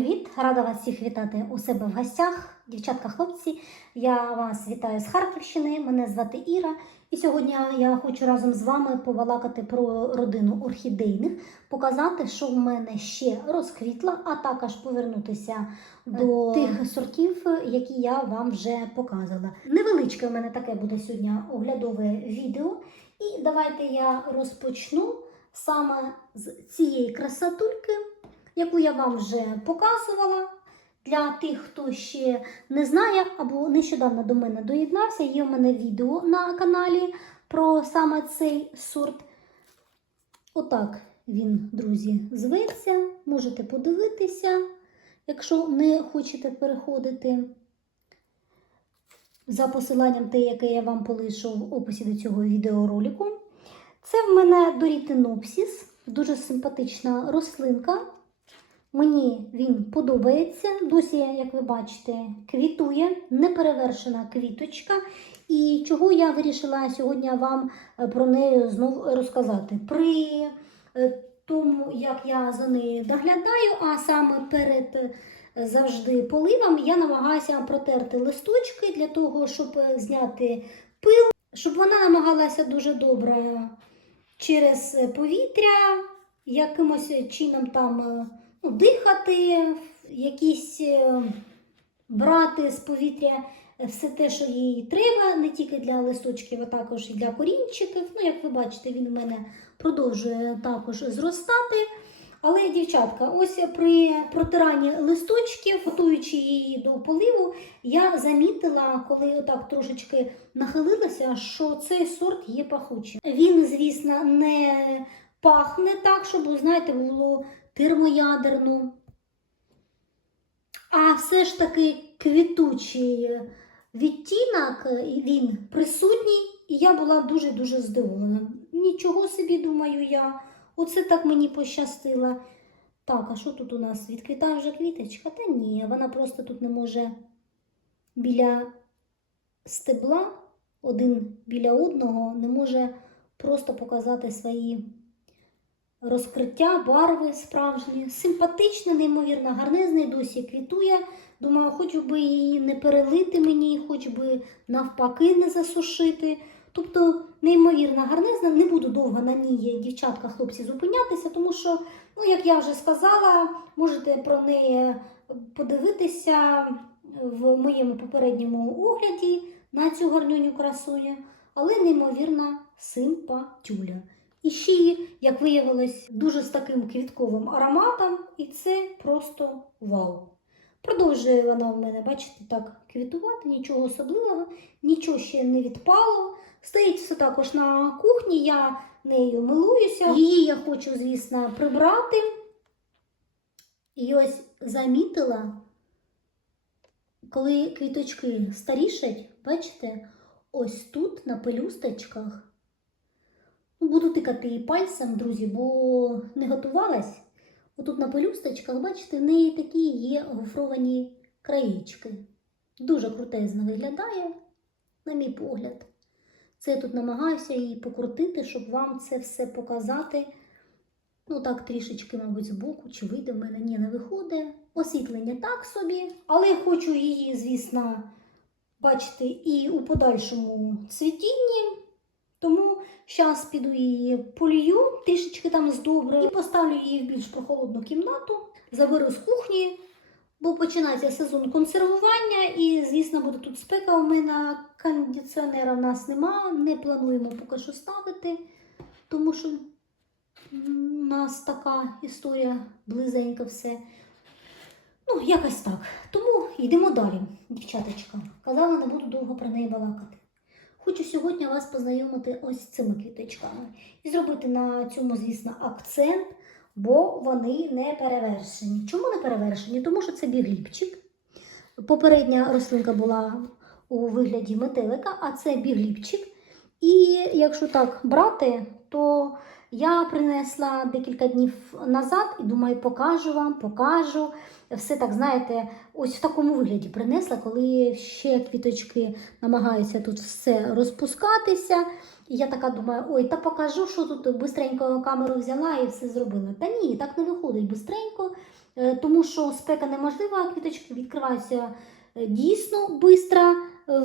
Привіт! Рада вас всіх вітати у себе в гостях. Дівчатка, хлопці, я вас вітаю з Харківщини. Мене звати Іра. І сьогодні я хочу разом з вами побалакати про родину орхідейних, показати, що в мене ще розквітла, а також повернутися до тих сортів, які я вам вже показувала. Невеличке в мене таке буде сьогодні оглядове відео. І давайте я розпочну саме з цієї красотульки яку я вам вже показувала. Для тих, хто ще не знає або нещодавно до мене доєднався, є в мене відео на каналі про саме цей сорт. Отак він, друзі, зветься. Можете подивитися, якщо не хочете переходити. За посиланням те, яке я вам полишу в описі до цього відеоролику. Це в мене Дорітинопсіс, дуже симпатична рослинка. Мені він подобається. Досі, як ви бачите, квітує, неперевершена квіточка. І чого я вирішила сьогодні вам е, про неї знову розказати. При е, тому, як я за нею доглядаю, а саме перед е, завжди поливом, я намагаюся протерти листочки для того, щоб зняти пил, щоб вона намагалася дуже добре через повітря, якимось чином там дихати, якісь е, брати з повітря все те, що їй треба, не тільки для листочків, а також і для корінчиків. Ну, як ви бачите, він у мене продовжує також зростати. Але, дівчатка, ось при протиранні листочків, готуючи її до поливу, я замітила, коли отак трошечки нахилилася, що цей сорт є пахучим. Він, звісно, не пахне так, щоб, знаєте, було термоядерну. А все ж таки квітучий відтінок, він присутній, і я була дуже-дуже здивована. Нічого собі, думаю я, оце так мені пощастило. Так, а що тут у нас? Відквітає вже квіточка? Та ні, вона просто тут не може біля стебла, один біля одного, не може просто показати свої розкриття, барви справжні, симпатична, неймовірно, і досі квітує. Думаю, хоч би її не перелити мені, хоч би навпаки не засушити. Тобто, неймовірно гарнезна, не буду довго на ній, дівчатка, хлопці, зупинятися, тому що, ну, як я вже сказала, можете про неї подивитися в моєму попередньому огляді на цю гарнюню красуню, але неймовірна симпатюля. І ще, як виявилось, дуже з таким квітковим ароматом, і це просто вау. Продовжує вона в мене, бачите, так квітувати, нічого особливого, нічого ще не відпало. Стоїть все також на кухні, я нею милуюся. Її я хочу, звісно, прибрати. І ось замітила, коли квіточки старішать, бачите, ось тут на пелюсточках. Ну, Буду тикати її пальцем, друзі, бо не готувалась. Отут на пелюсточках, бачите, в неї такі є гофровані краєчки. Дуже крутезно виглядає, на мій погляд. Це я тут намагаюся її покрутити, щоб вам це все показати. Ну, так, трішечки, мабуть, збоку, чи вийде в мене, ні, не виходить. Освітлення так собі. Але я хочу її, звісно, бачити і у подальшому цвітінні. Тому зараз піду її полію, трішечки там здобрю, і поставлю її в більш прохолодну кімнату, заберу з кухні, бо починається сезон консервування, і, звісно, буде тут спека. У мене кондиціонера в нас нема, не плануємо поки що ставити, тому що у нас така історія близенька все. Ну, якось так. Тому йдемо далі, дівчаточка. Казала, не буду довго про неї балакати. Хочу сьогодні вас познайомити ось з цими квіточками і зробити на цьому, звісно, акцент, бо вони не перевершені. Чому не перевершені? Тому що це бігліпчик. Попередня рослинка була у вигляді метелика, а це бігліпчик. І якщо так брати, то я принесла декілька днів назад і думаю, покажу вам, покажу. Все так, знаєте, ось в такому вигляді принесла, коли ще квіточки намагаються тут все розпускатися. І я така думаю, ой, та покажу, що тут бистренько камеру взяла і все зробила. Та ні, так не виходить бистренько. е, тому що спека неможлива, квіточки відкриваються е, дійсно швидко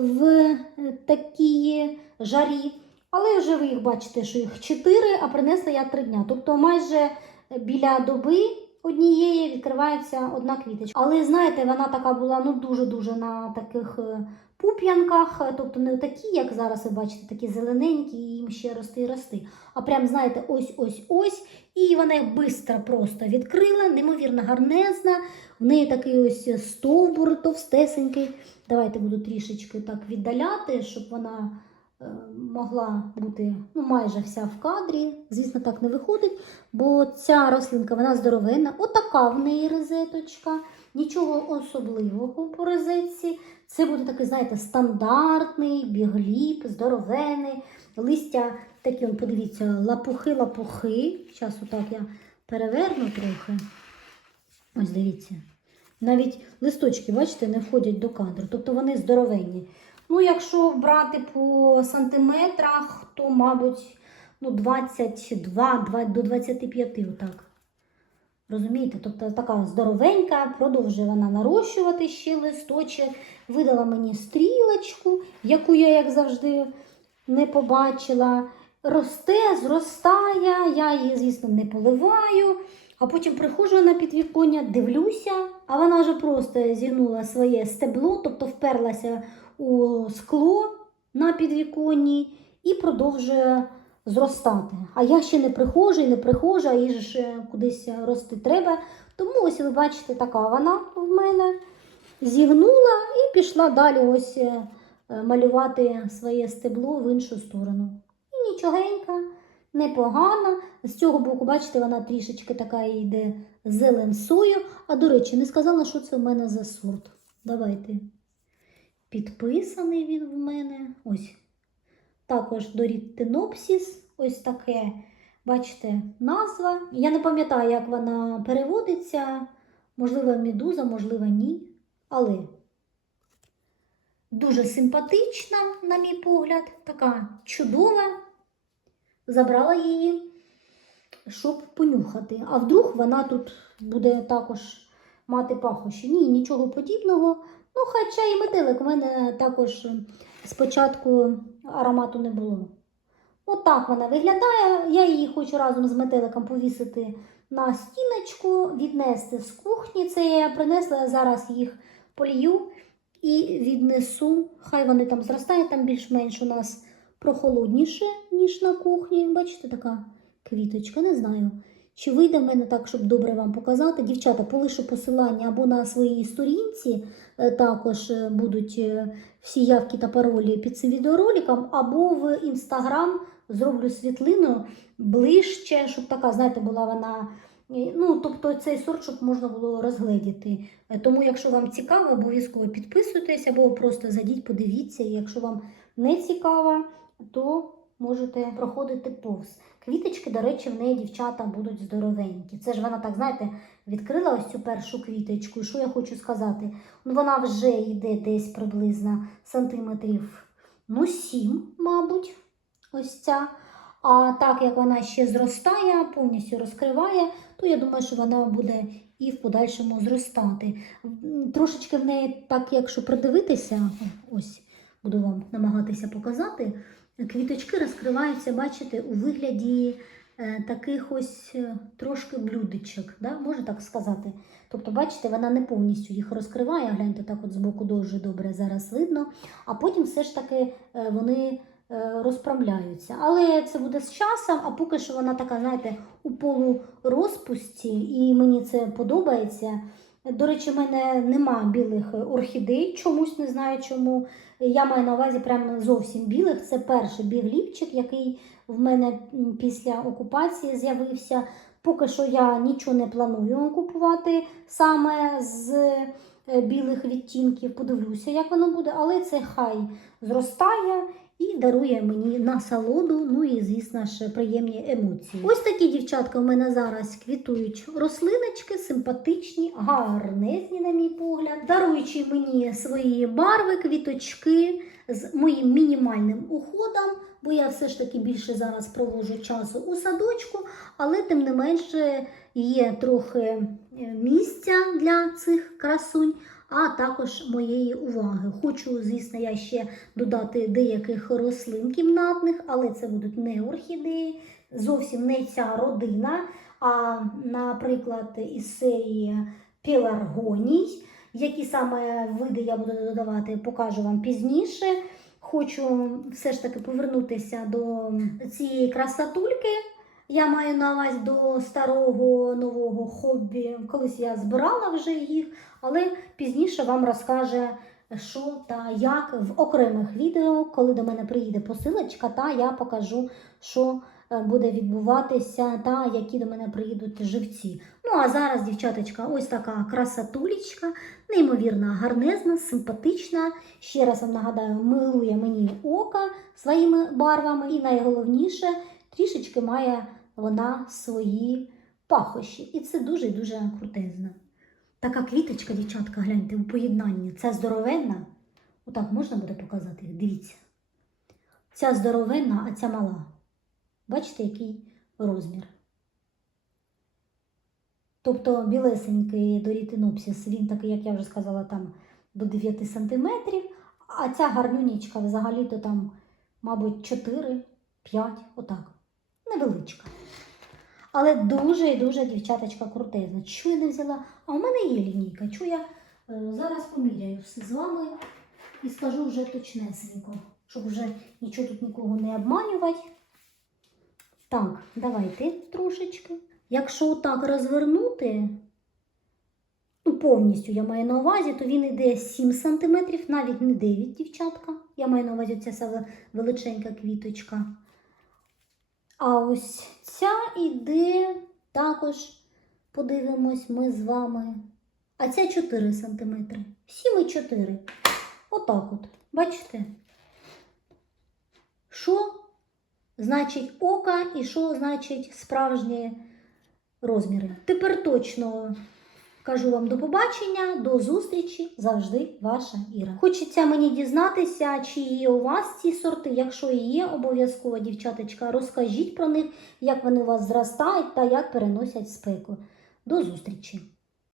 в е, такій жарі. Але вже ви їх бачите, що їх 4, а принесла я 3 дня. Тобто майже біля доби однієї відкривається одна квіточка. Але знаєте, вона така була ну дуже-дуже на таких е, пуп'янках, тобто не такі, як зараз ви бачите, такі зелененькі, і їм ще рости і рости. А прям, знаєте, ось-ось-ось. І вона їх швидко просто відкрила, неймовірно гарнезна. В неї такий ось стовбур товстесенький. Давайте буду трішечки так віддаляти, щоб вона могла бути ну, майже вся в кадрі. Звісно, так не виходить, бо ця рослинка вона здоровенна. Отака в неї розеточка. Нічого особливого по розетці. Це буде такий, знаєте, стандартний бігліп, здоровений. Листя такі, подивіться, лапухи-лапухи. Зараз отак я переверну трохи. Ось дивіться. Навіть листочки, бачите, не входять до кадру, тобто вони здоровенні. Ну, якщо брати по сантиметрах, то, мабуть, ну, 22 два- до 25 отак. Розумієте? Тобто така здоровенька, продовжує вона нарощувати ще листочок. Видала мені стрілочку, яку я, як завжди, не побачила. Росте, зростає, я її, звісно, не поливаю. А потім приходжу на підвіконня, дивлюся, а вона вже просто зігнула своє стебло, тобто вперлася у скло на підвіконні і продовжує зростати. А я ще не приходжу і не приходжу, а їй ж кудись рости треба. Тому ось ви бачите, така вона в мене зігнула і пішла далі ось е, малювати своє стебло в іншу сторону. І нічогенька, непогана. З цього боку, бачите, вона трішечки така йде зеленсою. А до речі, не сказала, що це в мене за сорт. Давайте. Підписаний він в мене. Ось. Також Доріттинопсіс, Ось таке, бачите, назва. Я не пам'ятаю, як вона переводиться. Можливо, медуза, можливо, ні. Але дуже симпатична, на мій погляд, така чудова. Забрала її, щоб понюхати. А вдруг вона тут буде також мати пахощі. Ні, нічого подібного. Ну, хоча і метелик у мене також спочатку аромату не було. Отак вона виглядає. Я її хочу разом з метеликом повісити на стіночку, віднести з кухні. Це я принесла, я зараз їх полью і віднесу. Хай вони там зростають, там більш-менш у нас прохолодніше, ніж на кухні. Бачите, така квіточка, не знаю. Чи вийде в мене так, щоб добре вам показати? Дівчата, полишу посилання або на своїй сторінці, е, також е, будуть е, всі явки та паролі під цим відеороликом, або в інстаграм зроблю світлину ближче, щоб така, знаєте, була вона. Ну, тобто цей сорт, щоб можна було розгледіти. Тому, якщо вам цікаво, обов'язково підписуйтесь або просто зайдіть, подивіться. І якщо вам не цікаво, то можете проходити повз. Квіточки, до речі, в неї дівчата будуть здоровенькі. Це ж вона так, знаєте, відкрила ось цю першу квіточку. І що я хочу сказати? Ну, вона вже йде десь приблизно сантиметрів, ну, сім, мабуть, ось ця. А так як вона ще зростає, повністю розкриває, то я думаю, що вона буде і в подальшому зростати. Трошечки в неї, так, якщо придивитися, ось буду вам намагатися показати. Квіточки розкриваються, бачите, у вигляді е, таких ось е, трошки блюдечок, да? можна так сказати. Тобто, бачите, вона не повністю їх розкриває, гляньте, так от збоку дуже добре зараз видно, а потім все ж таки е, вони розправляються. Але це буде з часом, а поки що вона така, знаєте, у полурозпусті, і мені це подобається. До речі, в мене нема білих орхідей, чомусь не знаю чому. Я маю на увазі прямо зовсім білих. Це перший бігліпчик, який в мене після окупації з'явився. Поки що я нічого не планую купувати саме з е, білих відтінків. Подивлюся, як воно буде, але це хай зростає і дарує мені насолоду, ну і, звісно ж, приємні емоції. Ось такі дівчатка в мене зараз квітують рослиночки, симпатичні, гарнезні, на мій погляд, даруючи мені свої барви, квіточки з моїм мінімальним уходом, бо я все ж таки більше зараз проводжу часу у садочку, але тим не менше є трохи е, місця для цих красунь, а також моєї уваги. Хочу, звісно, я ще додати деяких рослин кімнатних, але це будуть не орхідеї, зовсім не ця родина, а, наприклад, із серії пеларгоній. Які саме види я буду додавати, покажу вам пізніше. Хочу все ж таки повернутися до цієї красотульки. Я маю на увазі до старого нового хобі. Колись я збирала вже їх, але пізніше вам розкаже, що та як в окремих відео, коли до мене приїде посилочка, та я покажу, що е, буде відбуватися, та які до мене приїдуть живці. Ну а зараз, дівчаточка, ось така красотулечка, неймовірно гарнезна, симпатична. Ще раз вам нагадаю, милує мені око своїми барвами, і найголовніше, трішечки має вона свої пахощі. І це дуже-дуже крутезно. Така квіточка, дівчатка, гляньте, у поєднанні. Ця здоровенна. Отак можна буде показати? Дивіться. Ця здоровенна, а ця мала. Бачите, який розмір. Тобто білесенький дорітинопсіс, він такий, як я вже сказала, там до 9 см, а ця гарнюнічка взагалі-то там, мабуть, 4-5, отак. Невеличка. Але дуже і дуже дівчаточка крутезна. Чого я не взяла? А у мене є лінійка. Чого я е, зараз поміряю все з вами і скажу вже точнесенько, щоб вже нічого тут нікого не обманювати. Так, давайте трошечки. Якщо отак розвернути, ну, повністю я маю на увазі, то він йде 7 см, навіть не 9, дівчатка. Я маю на увазі ця величенька квіточка. А ось ця іде також, подивимось ми з вами. А ця 4 см. 7,4. Отак от. Бачите? Що значить ока і що значить справжні розміри. Тепер точно кажу вам до побачення, до зустрічі. Завжди ваша Іра. Хочеться мені дізнатися, чи є у вас ці сорти. Якщо є, обов'язково, дівчаточка, розкажіть про них, як вони у вас зростають та як переносять спеку. До зустрічі!